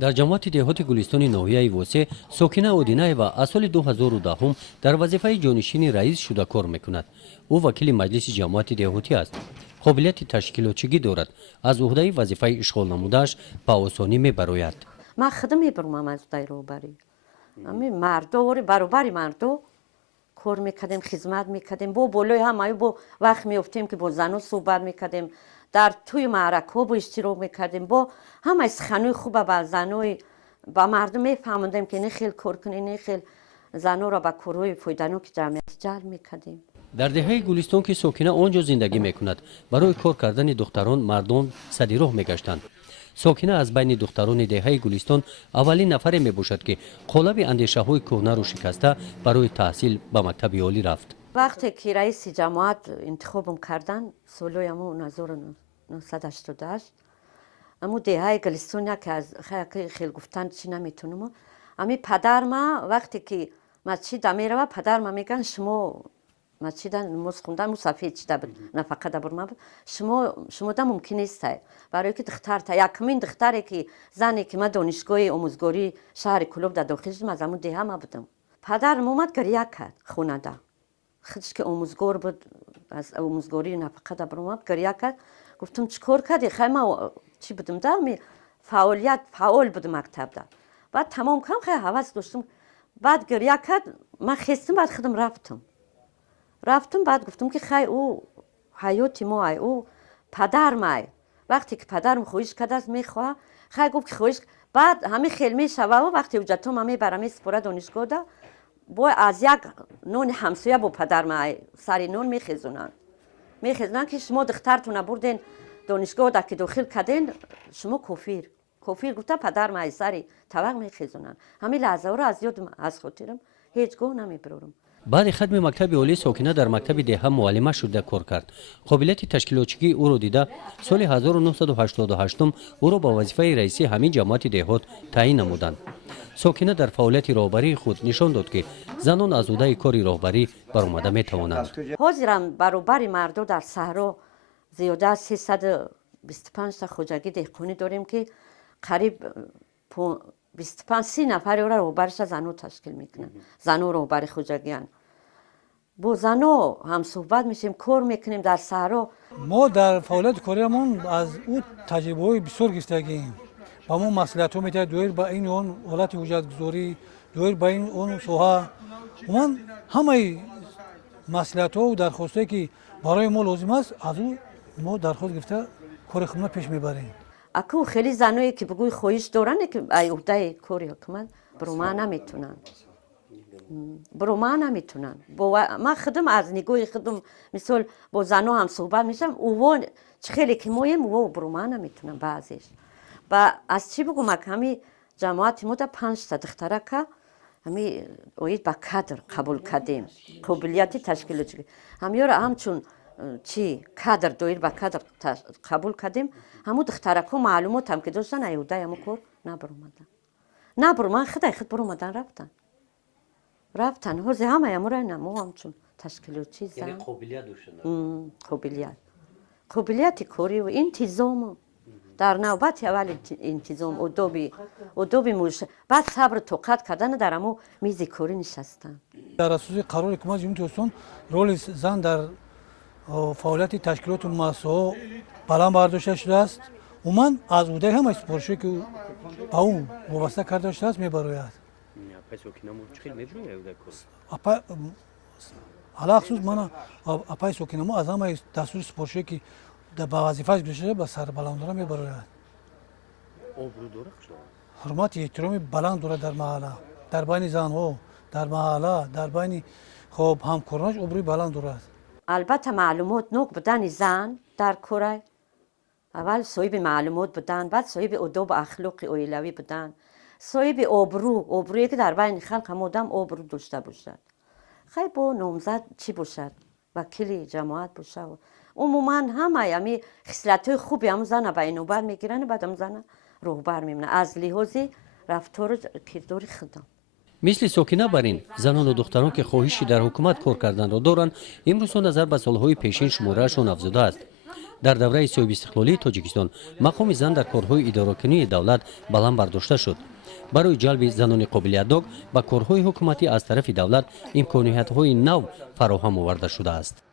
در جماعت دهات گلستان ناحیه واسه ساکنه اودینه و از سال 2010 در وظیفه جانشین رئیس شده کار میکند. او وکیل مجلس جماعت دهاتی است. قابلیت تشکیلاتچی دارد. از عهده وظیفه اشغال نموده‌اش به آسانی میبراید. ما خدمت میبرم از عهده روبری. امی مردو برابری مردو کار میکردیم، خدمت میکردیم. با بالای همه با وقت میافتیم که با زنو صحبت میکردیم. در توی معرکه با اشتراک میکردیم. با همه سخنوی خوب با زنوی با مردم میفهمیدیم که نه خیلی کار کنی، نه خیلی زنو را با کارهای فایده‌ناک جمعیت جلب میکردیم. در دهه گلستان که ساکنه آنجا زندگی میکند، برای کار کردن دختران مردم سدی راه میگشتند. ساکنه از بین دختران دهه گلستان اولین نفر میباشد که قالب اندیشه های کهنه رو شکسته برای تحصیل به مکتب عالی رفت. وقتی که رئیس جماعت انتخابم کردن سالوی امو 1988 امو دهه گلستان که از خیلی گفتن چی نمیتونم امی پدر ما وقتی که مسجد میره پدر ما میگن شما مسجد نماز خوندن مسافر چیده بود نفقه دبر ما بود شما دا ممکن نیست برای که دختر تا یکمین دختری که زنی که ما دانشگاه آموزگاری شهر کلوب در داخل شدم از امو ده ما بودم. پدرم اومد گریه کرد خونه دا خودش که آموزگار بود از آموزگاری نفقه دبر ما گریه کرد. گفتم چیکار کردی؟ خیلی ما چی بودم دا فعال بودم مکتب دا. بعد تمام کردم خیلی حواس داشتم. بعد گریه کرد من خستم بعد خودم رفتم بعد گفتم که خیلی او حیاتی ما او پدر ما وقتی که پدرم خواهش کرده است میخواه خیلی گفت که خواهش بعد همه خیلی میشوه و وقتی وجدتم همه برام سپره دانشگاه ده با از یک نون همسایه با پدر ما سری نون میخیزونن که شما دخترتون بردین دانشگاه ده که داخل کردین شما کافیر گفته پدر ما سری طبق میخیزونن همه لحظه را از یادم از خاطرم هیچگاه نمیبرم. بعد ختم مکتب عالی ساکنه در مکتب دهه معلمه شده کار کرد. قابلیت تشکیلاتچی او را دیده سال 1988 او را با وظیفه رئیسی همین جماعت دهات تعیین نمودند. ساکنه در فعالیت راهبری خود نشان داد که زنان از عهده کار راهبری برآمده میتوانند. حاضرم برابر مردم در صحرا زیاده از 325 تا خوجگی دهقانی داریم که قریب 25-30 نفر را راهبرش زنو تشکیل میکنن. زنو راهبر خوجگیان. با زنو هم صحبت میشیم کار میکنیم در صحرا. ما در فعالیت کاریمون از او تجربه های بسیار گرفتگیم. با ما مسئولیت ها میتونه دویر با این اون حالت حجت گذاری دویر با این اون سوها من همه مسئولیت ها و درخواسته که برای ما لازم است از او ما درخواست گرفته کار خودمون پیش میبریم. اکو خیلی زنایی که بگوی خواهش دارن که عهده کاری حکومت برو ما نمیتونن ما خودم از نگاه خودم مثال با زنا هم صحبت میشم او خیلی که مایم او برو ما نمیتونن بعضیش و از چی بگم همی جماعت ما در 5 تا دختره که همی اوید با کادر قبول کردیم قابلیت تشکیلاتچی همیاره همچون چی کادر دویر با کادر قبول کردیم همو دخترک ها معلومات هم که داشتن ایوده همو کار نبرومدن خود برومدن رفتن حوزه همه همو رای نمو همچون تشکیلاتچی زن یعنی قابلیت داشتن قابلیت کاری و انتظام در نوبت اول انتظام ادوبی موش بعد صبر توقت کردن در همو میز کاری نشستن. در اساس قرار حکومت جمهوری اسلامی رول زن در فعالیت تشکیلات و مؤسسه‌ها بلند برداشته شده است و من از عهده همه سپارشی که با اون وابسته کرده شده است میبراید. حالا خصوص من اپای ساکنمو از همه دستور سپارشی که در وظیفه گذاشته به سر بلند داره میبراید. حرمت احترامی بلند داره در محله در بین زنها در محله در بین خب همکارانش ابروی بلند دارد. البته معلومات نوک بودن زن در کره اول صاحب معلومات بودن بعد صاحب ادب و اخلاق اولیوی بودن صاحب آبرویی که در بین خلق هم آدم آبرو داشته باشد خیلی با نامزد چی باشد وکیل جماعت باشه عموما همه همی خصلت‌های خوبی هم زن به نوبت میگیرن بعد هم زن راهبر میمونه از لحاظ رفتار کردار خودم. مثل ساکنه بر این زنان و دختران که خواهشی در حکومت کار کردن را دارند امروز نظر به سالهای پیشین شمارهشان افزوده است. дар давраи соҳиб истиқлолии тоҷикистон мақоми зан дар корҳои идоракунии давлат баланд бардошта шуд. барои ҷалби занони қобилиятдор ба корҳои ҳукуматӣ аз тарафи давлат имкониятҳои нав фароҳам оварда шудааст.